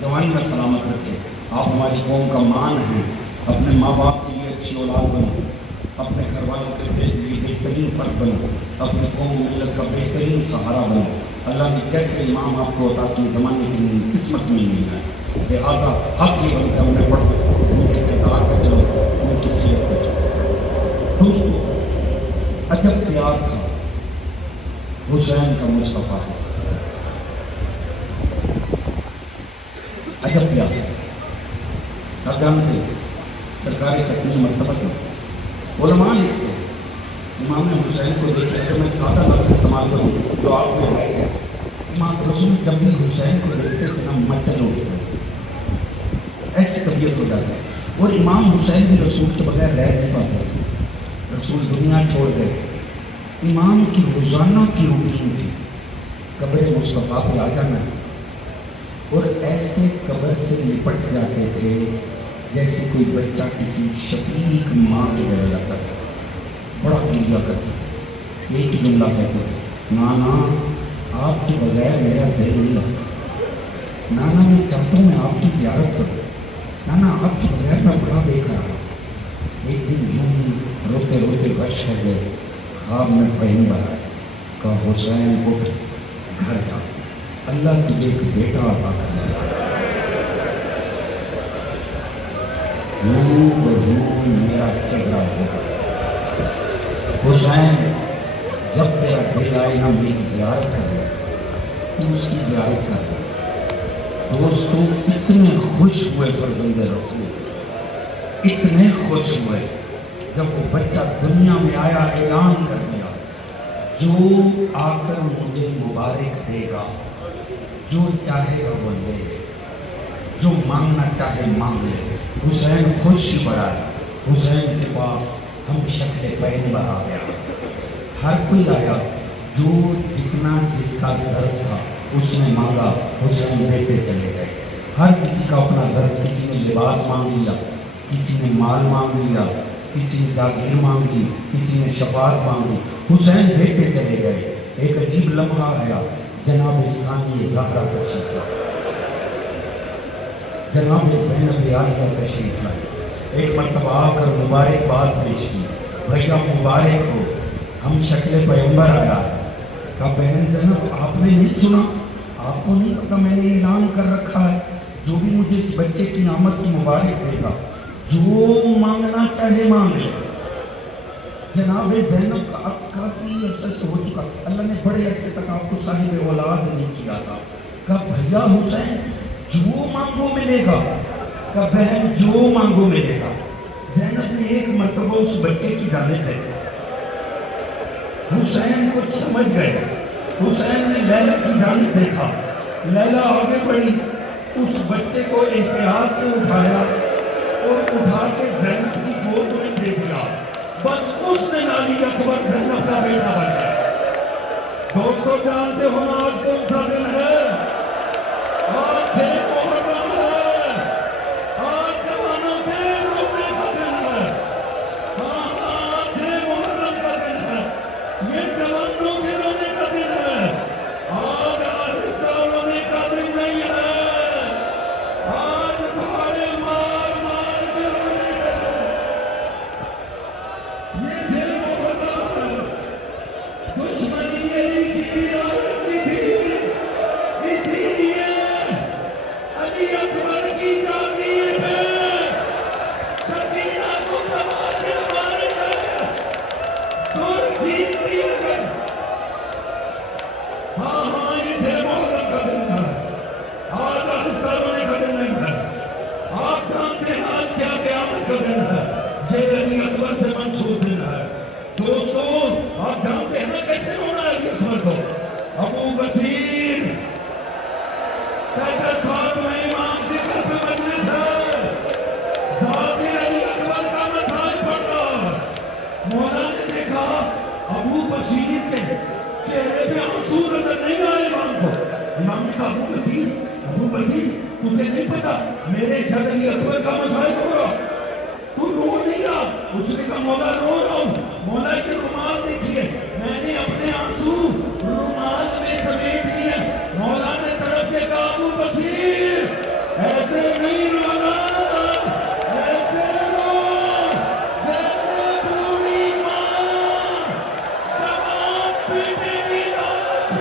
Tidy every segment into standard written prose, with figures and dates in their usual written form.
جوانی میں سلامت رکھے. آپ ہماری قوم کا مان ہیں. اپنے ماں باپ کے لیے اچھی اولاد بنو, اپنے گھر والوں کے لیے بہترین فرد بنو, اپنی قوم و ملت کا بہترین سہارا بنو. اللہ نے جیسے امام آپ کو عطا کیے زمانے کی قسمت میں نہیں ہے, لہٰذا حق یہ بنتا ہے انہیں پڑھو, ان کے کردار پہ چلو, ان کی سیرت پہ چلو. دوستو, عجب پیار تھا حسین کا مصطفیٰ ہے, عجب پیار. آپ جانتے سرکاری تکمیل مرتبہ کر علماء لکھتے امام حسین کو دیکھتے ہیں. میں سادہ لفظ استعمال کروں جو آپ میں آئے ہیں. امام رسول جب بھی حسین کو دیکھتے تھے نا مچل اٹھتے, ایسی طبیعت ہو جاتی ہے. اور امام حسین بھی رسول کے بغیر رہ نہیں پاتے تھے. رسول دنیا چھوڑ گئے, امام کی روزانہ کی روٹین تھی قبر مصطفیٰ پہ آ جانا, اور ایسے قبر سے لپٹ جاتے تھے جیسے کوئی بچہ کسی شفیق ماں کے گھر جاتا تھا. بڑا گریہ کرتا تھا, ایک ہی جملہ کہتے تھے, نانا آپ کے بغیر میرا دل نہیں لگتا, نانا میں چاہتا ہوں میں آپ کی زیارت کروں, نانا آپ کے بغیر میں بڑا بے قرار ہوں. ایک دن یوں روتے روتے غش ہو گئے, خواب میں پیغمبر آیا, کہا حسین اٹھ گھر جا, اللہ تجھے ایک بیٹا عطا کرنا. یوں بہوں میرا چہرہ ہوگا. حسین جب تیرا دل آئے نا میری زیارت کر لے, تو اس کی زیارت کر لے. دوستو اتنے خوش ہوئے فرزند رسول, اتنے خوش ہوئے جب وہ بچہ دنیا میں آیا, اعلان کر دیا, جو آ کر مجھے مبارک دے گا, جو چاہے گا وہ لے, جو مانگنا چاہے مانگ لے. حسین خوش بڑا, حسین کے پاس ہم شکل پیغمبر آ گیا. ہر کوئی آیا, جو جتنا جس کا ظرف تھا اس نے مانگا, حسین دیتے چلے گئے. ہر کسی کا اپنا ظرف, کسی نے لباس مانگ لیا, کسی نے مال مانگ لیا, کسی نے جاگیر مانگ لی, کسی نے شفاعت مانگی. حسین دیتے چلے گئے. ایک عجیب لمحہ آیا, جناب ثانی زہرا تشریف لائے, جناب زینب عالیہ تشریف لائے. ایک مرتبہ آ کر مبارکباد پیش کی, بھیا مبارک ہو, ہم شکل پیغمبر آیا ہے. کہا بہن زینب آپ نے نہیں سنا, آپ کو نہیں پتا میں نے اعلان کر رکھا ہے, جو بھی مجھے اس بچے کی آمد کی مبارک دے گا, جو مانگنا چاہے مانگ لے. جناب زینب کا اب کافی عرصے سے ہو چکا, اللہ نے بڑے عرصے تک آپ کو صاحب اولاد نہیں کیا تھا. کہا بھیا حسین جو مانگو ملے گا, کہا بہن جو مانگو ملے گا. زینب نے ایک مرتبہ اس بچے کی جانب دیکھا, حسین کچھ سمجھ گئے. حسین نے لیلا کی جانب دیکھا, لیلا آگے بڑھی, اس بچے کو احتیاط سے اٹھایا اور اٹھا کے زینب کی گود میں دے دیا. بس اس دن علی اکبر زینب کا بیٹا بن گیا. دوستو جانتے ہو نا آج کون سا دن ہے؟ آج سے محرم ہے, آج جوانوں کے رونے کا دن ہے. آج سے محرم کا دن ہے, یہ جوانوں کے رونے کا دن ہے. آج آہستہ رونے کا دن نہیں ہے, آج بھاڑے مار مار کے رونے کا دن ہے. یہ سے محرم ہے, دشمنی میری کی آرتی تھی, اسی لیے علی اکبر کی جاتی پہ سکینہ کو تماچے مارے گئے, دور جیت لیے گئے. ہاں ہاں یہ سے محرم کا دن ہے, آج آہستہ رونے کا دن نہیں ہے. آپ جانتے ہیں آج کیا قیامت کا دن ہے, یہ علی اکبر سے منسوب دن ہے. دوستو آپ جانتے ہیں کیسے ہونا ہے علی اکبر کو؟ ابو بصیر کہتا ساتھ میں امام کے گھر پہ مجلس ہے, ذات علی اکبر کا مسائل پڑھ رہا. مولا نے دیکھا ابو بصیر کے چہرے پہ آنسو نظر نہیں آئے امام کو. امام نے کہا ابو بصیر تجھے نہیں پتا میرے جھگڑی اکبر کا مسائل پڑھ رہا, تو رو نہیں رہا. اس نے کہا مولا رو رہا ہوں. مولا کے رومال دیکھیے, میں نے اپنے آنسو رومال میں سمیٹ لیے. مولا نے تڑپ کے کہا ابو بصیر ایسے نہیں رونا, ایسے رو جیسے پوری ماں جوان بیٹے کی لاش.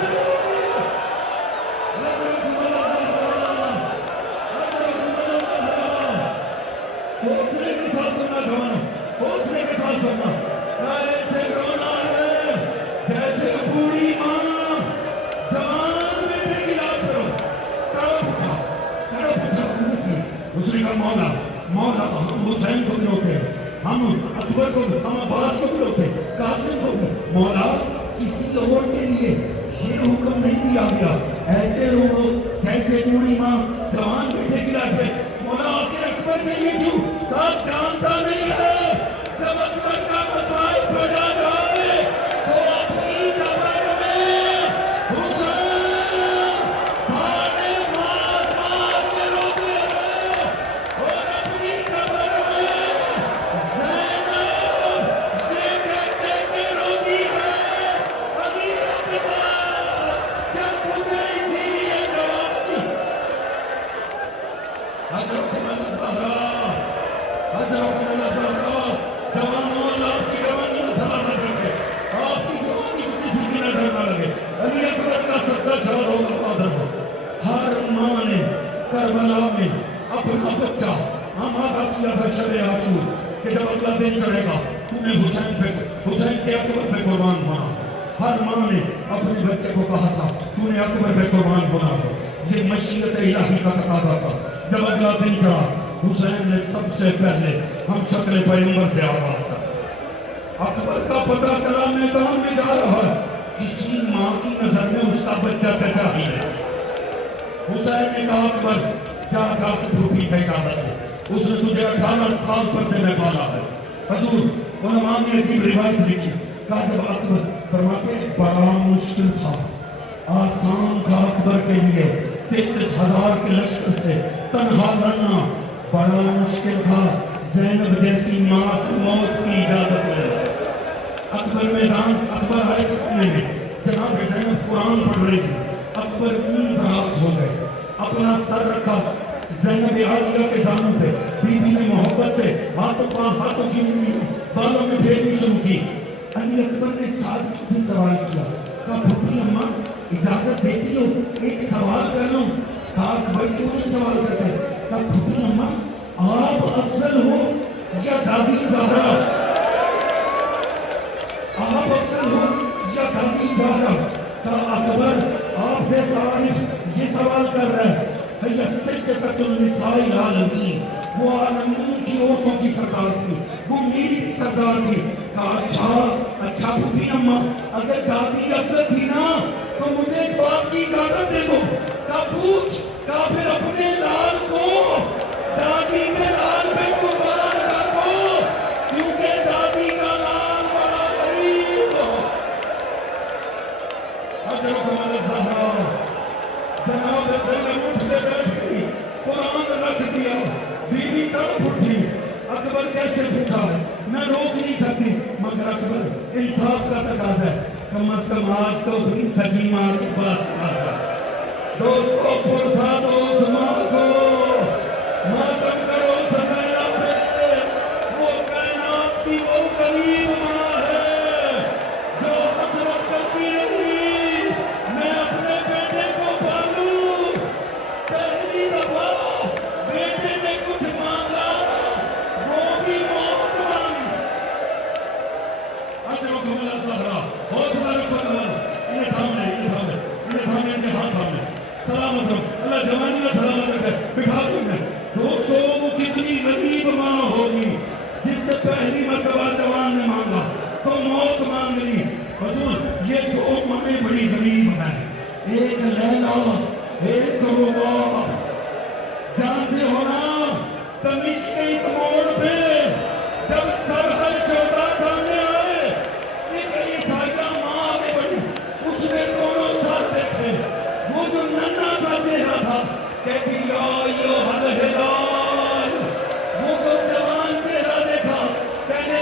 حوصلے کے ساتھ سننا جوانوں, حوصلے کے ساتھ سننا. ایسے رونا ہے جیسے بوڑھی ماں جوان بیٹے کی لاش رو. تڑپ اٹھا سے. اس نے کہا مولا مولا ہم حسین کو بھی روکے, ہم اکبر کو بھی, ہم عباس کو بھی روکے, قاسم کو بھی. مولا کسی اور کے لیے یہ حکم نہیں دیا گیا ایسے رو جیسے بوڑھی ماں جوان بیٹے کی لاش پہ. مولا آخر اکبر کے لیے کیوں؟ کہا جانتا نہیں ہے جب اکبر کا مسائل پڑا جائے تو اپنی قبر میں حسین بھانے مار مار کے روتے ہیں, اور اپنی قبر میں زینب یہ کہتے کہ روتی ہے ابھی اکبر کیا تجھے اسی لیے جواب دی. حضرت الزہرا, حضرت الزہرا, جوانوں اللہ آپ کی جوانی میں سلامت رکھے, آپ کی جوانی کو کسی کی نظر نہ لگے. علی اکبر کا صدقہ شاد ہو قادر ہو. ہر ماں نے کربلا میں اپنا بچہ آمادہ کیا تھا شب عاشور کہ جب اگلا دن چڑھے گا تمہیں حسین کے اکبر پہ قربان ہونا. ہر ماں نے اپنے بچے کو کہا تھا تمہیں اکبر پہ قربان ہونا ہے. یہ مشیت الہی کا تقاضا تھا. جب اگلا دن چڑھا حسین نے سب سے پہلے ہم شکل پیغمبر سے آواز کر. اکبر کا پتہ چلا میدان میں جا رہا ہے, کسی ماں کی نظر میں اس کا بچہ چچا ہی ہے. حسین نے کہا اکبر جا جا کے پھوپھی سے اجازت ہے, اس نے تجھے 18 سال پردے میں پالا ہے. حضور علماء نے عجیب روایت لکھی, کہا جب اکبر فرماتے بڑا مشکل تھا, آسان تھا اکبر کے لیے 33,000 کے لشکر سے تنہا لڑنا, بڑا مشکل تھا زینب جیسی ماں سے موت کی اجازت لے. اکبر میدان, اکبر آئے خطنے میں, جناب زینب قرآن پڑھ رہی تھی. اکبر نیند دراز ہو گئے, اپنا سر رکھا زینب عالیہ کے زانوں پہ. بی بی نے محبت سے ہاتھوں کی بالوں میں پھیرنی شروع کی. علی اکبر نے سادگی سے سوال کیا, کہا پھوپھی اماں اجازت دیتی ہو ایک سوال کر لوں؟ کہا اکبر کیوں نہیں سوال کرتے؟ کہا پھوپھی اماں آپ افضل ہو یا دادی زہرا؟ آپ افضل ہو یا دادی زہرا؟ کہا اکبر آپ جیسا عارف یہ سوال کر رہا ہے. حیا سیدۃ النساء العالمین, وہ عالمین کی عورتوں کی سردار تھی, وہ میری بھی سردار تھی. کہا اچھا پھوپھی اماں اگر دادی افضل تھی نا تو مجھے ایک بات کی اجازت دے دو. کہا پوچھ. کہا پھر اپنے لال کو دادی کے لال پہ قربان کر دو کیونکہ دادی کا لال بڑا غریب ہو. حضرت الزہرا جناب زینب اٹھ کے بیٹھ گئی, قرآن رکھ دیا. بی بی تڑپ اٹھی, اکبر کیسے پوچھا ہے, میں روک نہیں سکتی, مگر اکبر انصاف کا تقاضا ہے, کم از کم آج تو اپنی سگی ماں کی بات کرتا. دوستو پرسا دو اس ماں کو, ماتم کرو سمیرا پہ, وہ کائنات کی وہ غریب ماں ہے جو حسرت کرتی رہی میں اپنے بیٹے کو پالوں. پہلی دفعہ بیٹے نے کچھ مانگا وہ بھی موت مانگی. حضرت الزہرا حوصلہ رکھو جوانوں, انہیں تھامنے ان کے ہاتھ تھامنے. سلامت رہو, اللہ جوانی میں سلامت رکھے, بٹھا دوں میں. دوستو وہ کتنی غریب ماں ہوگی جس سے پہلی مرتبہ جوان نے مانگا تو موت مانگ لی. حضور یہ دو مائیں بڑی غریب ہیں, ایک لیلا ایک رباب. جانتے ہو نا دمشق کے ایک موڑ پہ جب سرحد چوتھا سامنے آئے ایک عیسائیہ ماں آگے بڑھی, اس نے دونوں ساتھ دیکھے, وہ جو ننھا سا چہرہ تھا کہتی یا ایھا الہلال, وہ جو جوان چہرہ دیکھا کہنے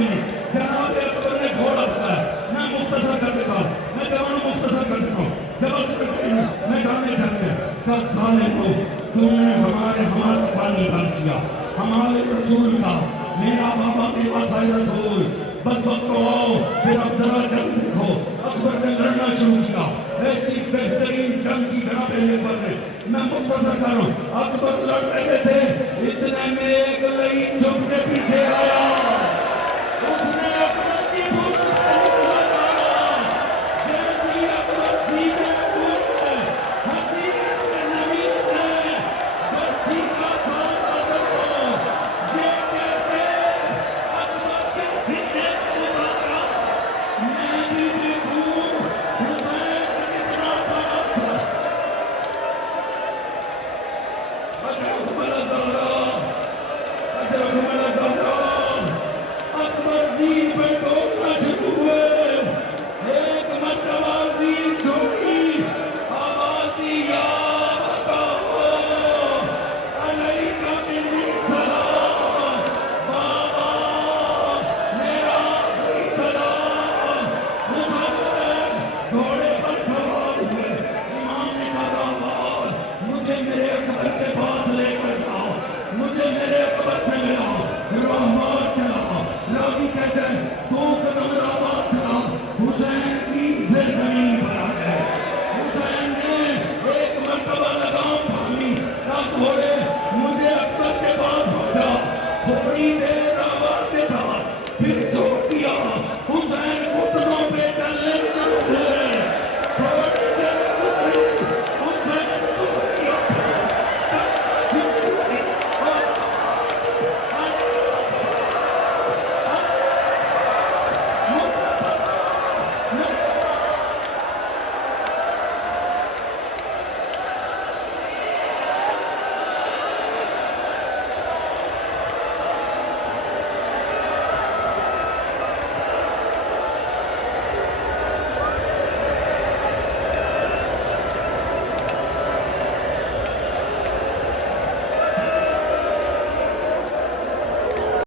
میں جناب اکبر نے گھوڑا بتایا. میں مختصر کر دیتا ہوں, میں جوانوں مختصر کر دیتا ہوں. جب میں گانے چلتے ہیں کہ ظالموں تم نے ہمارا پانی بند کیا, ہمارے رسول کا, میرا بابا کے واسائے رسول بدبختو آؤ پھر اب ذرا جنگ دیکھو. اکبر نے لڑنا شروع کیا, ایسی بہترین جنگ کی جناب اکبر نے. میں مختصر کر رہا ہوں, اکبر لڑ رہے تھے, اتنے میں ایک لئی چھپ کے پیچھے آیا, اس نے اکبر کی پوچھ پہ نظر مارا. جیسی اکبر سیدھے پوچھے حسین نوید نے بچی کا ساتھ آدھو, یہ کہتے اکبر کے سینے میں اتارا. میں بھی دیکھوں حسین کتنا بڑا تھا. اکبر زین پہ ڈولنا شروع ہوئے. ایک مرتبہ زین چھوڑی, آواز دی یا بتاؤ علیکہ منی سلام, بابا میرا آخری سلام. حسین گھوڑے پر سوار ہوئے. امام نے کہا آواز مجھے میرے اکبر کے پاس لے کر جاؤ, مجھے میرے اکبر سے ملاؤ. راہوار چلا, راوی کہتے ہیں تو